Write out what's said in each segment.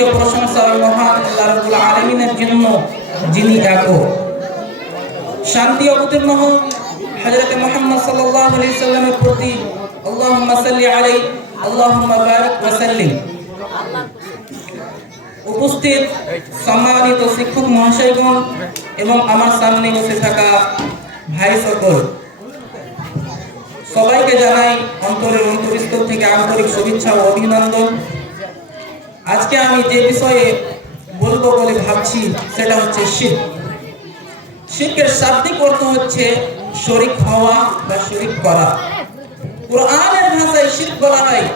যাবতীয় প্রশংসা ওই মহান আল্লাহ রাব্বুল আলামিনের জন্য, যিনি একক। শান্তি অবতীর্ণ হোক হযরত মুহাম্মদ সাল্লাল্লাহু আলাইহি সাল্লামের প্রতি। আল্লাহুম্মা সাল্লি আলাইহি আল্লাহুম্মা বারিক ওয়া সাল্লিম। উপস্থিত সম্মানিত শিক্ষক মহাশয়গণ এবং আমার সামনে বসে থাকা ভাই সকল, সবাইকে জানাই অন্তরের অন্তরস্থল থেকে আন্তরিক শুভেচ্ছা ও অভিনন্দন। আজকে আমি যে বিষয়ে বলবো বলে ভাবছি সেটা হচ্ছে শিরক। শিরকের শাব্দিক অর্থ হচ্ছে শরীক হওয়া বা শরীক করা। কুরআনের ভাষায় শিরক বলা হয়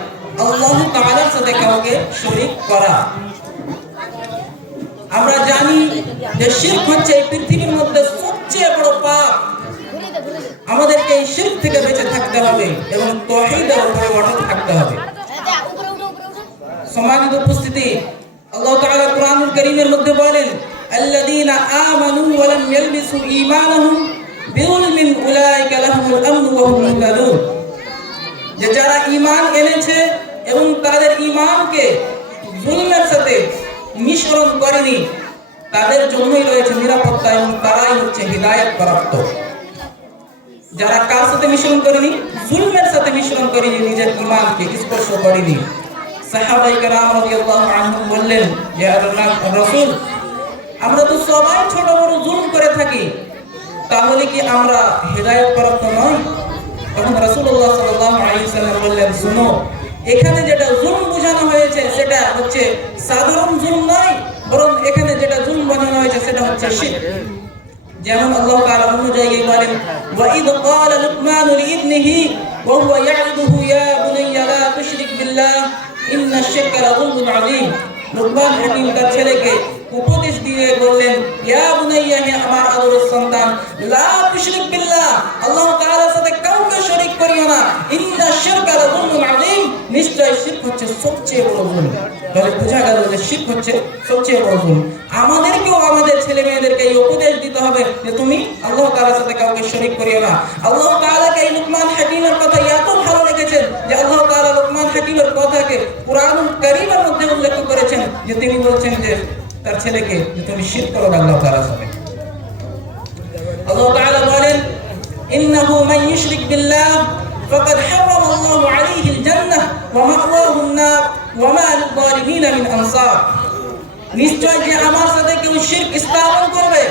আল্লাহ তাআলার সাথে কাউকে শরীক করা। আমরা জানি যে শিরক হচ্ছে এই পৃথিবীর মধ্যে সবচেয়ে বড় পাপ। আমাদেরকে এই শিরক থেকে বেঁচে থাকতে হবে এবং তাওহীদের উপরে অটল থাকতে হবে। সম্মানিত উপস্থিতি, আল্লাহ তাআলা কুরআনুল কারীমের মধ্যে বলেন, আল্লাযীনা আমানু ওয়া লাম ইয়ালবিসু ঈমানাহুম বিযুলমিন উলাইকা লাহুমুল আমনু ওয়া হুম মুহতাদুন। যে যারা ঈমান এনেছে এবং তাদের ঈমানকে জুলমের সাথে মিশ্রণ করেনি, তাদের জন্যই রয়েছে নিরাপত্তা এবং তারাই হচ্ছে হিদায়াত প্রাপ্ত। যারা কার সাথে মিশ্রণ করেনি? জুলমের সাথে মিশ্রণ করেনি, নিজের ঈমানকে স্পর্শ করেনি। সাহাবায়ে কেরাম রাদিয়াল্লাহু আনহুম বললেন, ইয়া রাসূল, আমরা তো সবাই ছোট বড় জুলম করে থাকি, তাহলে কি আমরা হিদায়াত প্রাপ্ত নই? তখন রাসূলুল্লাহ সাল্লাল্লাহু আলাইহি ওয়াসাল্লাম বললেন, শুনো, এখানে যেটা জুলম বোঝানো হয়েছে সেটা হচ্ছে সাধারণ জুলম নয়, বরং এখানে যেটা জুলম বোঝানো হয়েছে সেটা হচ্ছে শিরক। যেমন আল্লাহ তাআলা অন্য জায়গায় বলেন, ওয়া ইদ ক্বালা লুকমানু লিইবনিহি ওয়া হুয়া ইয়াইদুহু ইয়া বুনাইয়া লা তুশরিক বিল্লাহ ইন্নাশ শিরকা লাযুলমুন আযীম। লুকমান হাকিম তার ছেলেকে উপদেশ দিয়ে বললেন, ইয়া বুনাইয়া, হে আমার আদরের সন্তান, লা তুশরিক বিল্লাহ, আল্লাহ তাআলার সাথে কাউকে শরীক করিও না, ইন্নাশ শিরকা লাযুলমুন আযীম, নিশ্চয় শিরক হচ্ছে সবচেয়ে বড় জুলম। তাহলে বোঝা গেল যে শিরক হচ্ছে সবচেয়ে বড় জুলম। আমাদেরকেও আমাদের ছেলে মেয়েদেরকে এই উপদেশ দিতে হবে যে তুমি আল্লাহ তাআলার সাথে কাউকে শরীক করিও না। আল্লাহ তাআলাকে এই লুকমান হাকিমের কথা এত ভালো লেগেছেন যে আল্লাহ তাআলা লুকমান হাকিমের কথাকে কুরআনুল কারীমের মধ্যে উল্লেখ করেছেন, যে তিনি বলছেন যে তার ছেলেকে যে তুমি শিরক করো আল্লাহ তাআলার সাথে। আল্লাহ তাআলা বলেন, ইন্নাহু মান ইউশরিক বিল্লাহ ফাকাদ হারাম আল্লাহু আলাইহিল জান্নাহ ওয়া মাওয়াহুন নার ওয়া মা লিয-যালিমিন মিন আনসার। নিশ্চয় যে আমার সাথে কেউ শিরক স্থাপন করবে,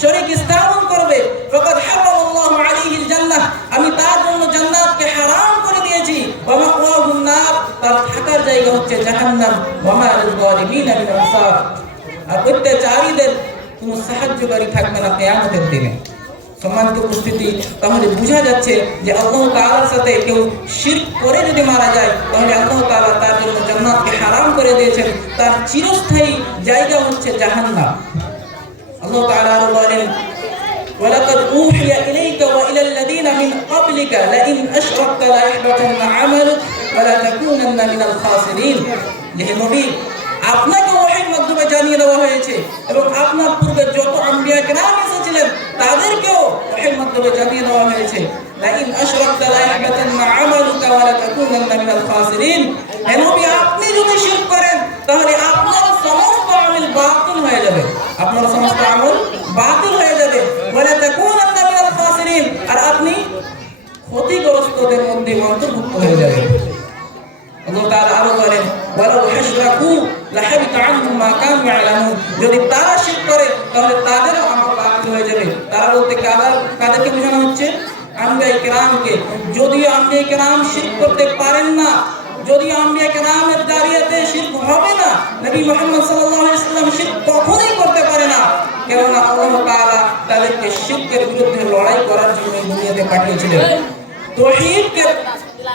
শরীক স্থাপন করবে, ফাকাদ হারাম আল্লাহু আলাইহিল জান্নাহ, আমি তার জন্য জান্নাতকে হারাম করে দিয়েছি, ওয়া মাওয়াহুন নার, তার থাকার জায়গা হচ্ছে জাহান্নাম, ওয়া মা লিয-যালিমিন মিন আনসার, আর অত্যাচারীদের কোনো সাহায্যকারী থাকবে না কিয়ামতের দিনে। সম্মানিত উপস্থিতি, তাহলে বোঝা যাচ্ছে যে আল্লাহ তাআলার সাথে কেউ শিরক করে যদি মারা যায়, তাহলে আল্লাহ তাআলা তার জন্য জান্নাতকে হারাম করে দিয়েছেন, তার চিরস্থায়ী জায়গা হচ্ছে জাহান্নাম। আল্লাহ তাআলা আরো বলেন, ওয়ালাকাদ উহিয়া ইলাইকা ওয়া ইলাল লাযিনা মিন ক্বাবলিকা লাইন আশরাকতা লা ইয়াহবাতান্না আমালুক ওয়া লা তাকুনান্না মিনাল খাসিরিন। হে নবী, আপনাকে ওহীর মাধ্যমে জানিয়ে দেওয়া হয়েছে এবং আপনার পূর্বে যত আম্বিয়া কেরাম এসেছিলেন তাদেরকেও ওহীর মাধ্যমে জানিয়ে দেওয়া হয়েছে, লাইন আশরাকতা লা ইয়াহবাতান্না আমালুকা ওয়া লা তাকুনান্না মিনাল খাসিরিন। হে নবী, আপনি যদি শিরক করেন তাহলে আপনার সমস্ত আমল বাতিল হয়ে যাবে, আপনার সমস্ত আমল বাতিল হয়ে যাবে, ওয়া লা তাকুনান্না মিনাল খাসিরিন, আর আপনি ক্ষতিগ্রস্তদের মধ্যে অন্তর্ভুক্ত হয়ে যাবেন। আল্লাহ তাআলা আরো বলেন, ওয়ালাউ হাশরাকু লাহাবিতা আনহুম মা কানু ইয়ালামুন, যদি তারা শিরক করে তাহলে তাদের আমল বাতিল হয়ে যাবে। তারা বলতে কাদেরকে বোঝানো হচ্ছে? আম্বিয়া কেরামকে। যদিও আম্বিয়া কেরাম শিরক করতে পারেন না, যদি আম্বিয়া কেরামের জারিয়াতে শিরক হবে না, নবী মুহাম্মদ সাল্লাল্লাহু আলাইহি ওয়াসাল্লাম শিরক কখনোই করতে পারে না, কেননা আল্লাহ তাআলা তাদেরকে শিরকের বিরুদ্ধে লড়াই করার জন্য দুনিয়াতে পাঠিয়েছিলেন, তাওহীদকে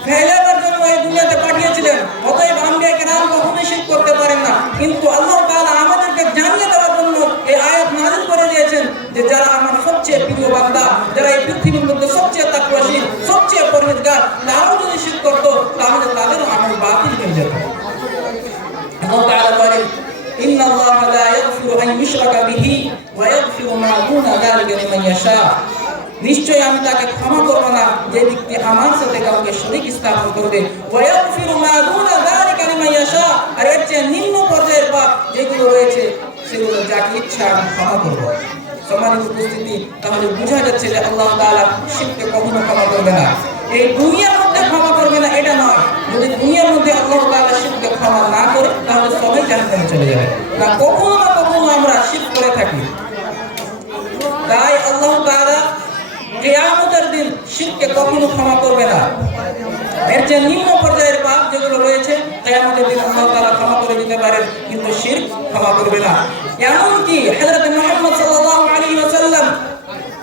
ফেলাবার জন্য এই দুনিয়াতে পাঠিয়েছিলেন। অতএব আম্বিয়া কেরাম কখনোই শিরক করতে পারেন না, কিন্তু আল্লাহ তাআলা আমাদেরকে জানিয়ে দেওয়ার জন্য এই আয়াত নাযিল করে দিয়েছেন যে যারা আমার সবচেয়ে প্রিয় বান্দা, যারা এই পৃথিবীর মধ্যে সবচেয়ে তাকওয়াশীল, সবচেয়ে পরহেজগার, তারাও যদি শিরক করত তাহলে তাদেরও আমল বাতিল হয়ে যেত। আল্লাহ তাআলা বলেন, ইন্নাল্লাহা লা ইয়াগফিরু আন ইউশরাকা বিহি ওয়া ইয়াগফিরু মা দুনা যালিকা লিমান ইয়াশা। নিশ্চয় আমি তাকে ক্ষমা করব না যে ব্যক্তি আমার সাথে কাউকে শরীক স্থাপন করবে, ওয়া ইয়াগফিরু মা দুনা যালিকা লিমান ইয়াশা, আর এর চেয়ে নিম্ন পর্যায়ের পাপ রয়েছে সেগুলো যাকে ইচ্ছা আমি ক্ষমা করব। সম্মানিত উপস্থিতি, তাহলে বোঝা যাচ্ছে যে আল্লাহ তাআলা শিরককে কখনো ক্ষমা করবে না। এই দুনিয়ার মধ্যে ক্ষমা করবে না এটা নয়, যদি দুনিয়ার মধ্যে আল্লাহ তাআলা শিরককে ক্ষমা না করে তাহলে সবাই জাহান্নামে চলে যাবে। না কখনো না কখনো আমরা শিরক করে থাকি। তাই আল্লাহ তাআলা কিয়ামতের দিন শিরককে কখনো ক্ষমা করবে না। এর যে নিম্ন পর্যায়ের পাপ যেগুলো রয়েছে কিয়ামতের দিন আল্লাহ তাআলা ক্ষমা করে দিতে পারেন, কিন্তু শিরক ক্ষমা করবে না। এমনকি হযরত মুহাম্মদ সাল্লাল্লাহু আলাইহি ওয়াসাল্লাম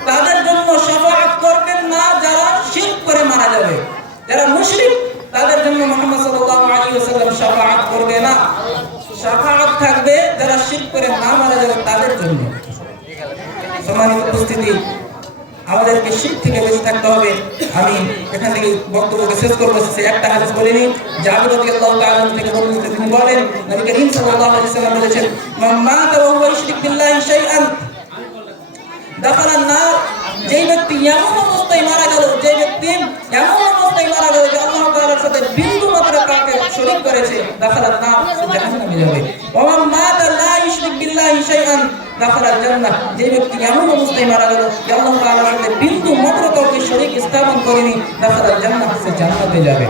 তাদের জন্য শাফাআত করবেন না যারা শিরক করে মারা যাবে। যারা মুশরিক তাদের জন্য মুহাম্মদ সাল্লাল্লাহু আলাইহি ওয়াসাল্লাম শাফাআত করবে না। শাফাআত থাকবে যারা শিরক করে না মারা যাবে তাদের জন্য। সম্মানিত উপস্থিতি, আমাদেরকে শিরক থেকে বেঁচে থাকতে হবে। আমি এখান থেকে বক্তব্যকে শেষ করবো। একটা হাদিস বলে নিই। জাবির রাদিয়াল্লাহু তাআলা থেকে বর্ণিত, তিনি বলেন নবী করিম সাল্লাল্লাহু আলাইহি ওয়াসাল্লাম বলেছেন, মান মাতা ওয়া হুয়া ইশরিক বিল্লাহি শাইআন দাখালান নার। যে ব্যক্তি এমন অবস্থায় মারা গেল, যে ব্যক্তি এমন অবস্থায় মারা গেল যে আল্লাহ তাআলার সাথে বিন্দু মাত্র কাউকে শরীক করেছে, দাখালান নার, সে জাহান্নামে যাবে। ওয়া মান মাতা লা ইশরিক বিল্লাহি শাইআন দাখালাল জান্নাহ। যে ব্যক্তি এমন অবস্থায় মারা গেল যে আল্লাহ তাআলার সাথে বিন্দু মাত্র কাউকে শরীক স্থাপন করেনি, দাখালাল জান্নাহ, সে জান্নাতে যাবে।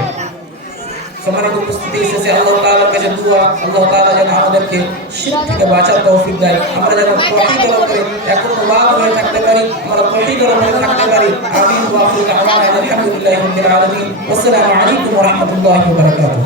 সম্মানিত উপস্থিতি, শেষে আল্লাহ তাআলার কাছে দোয়া, আল্লাহ তাআলা যেন আমাদেরকে শিরক থেকে বাঁচার তৌফিক দেয়। আমরা যেন তাওহীদের উপরে একত্রবাদ হয়ে থাকতে পারি, আমরা তাওহীদের উপরে থাকতে পারি। আমিন ওয়া আখিরু দাওয়ানা আলহামদুলিল্লাহি রাব্বিল আলামিন। আসসালামু আলাইকুম ওয়া রাহমাতুল্লাহি ওয়া বারাকাতুহু।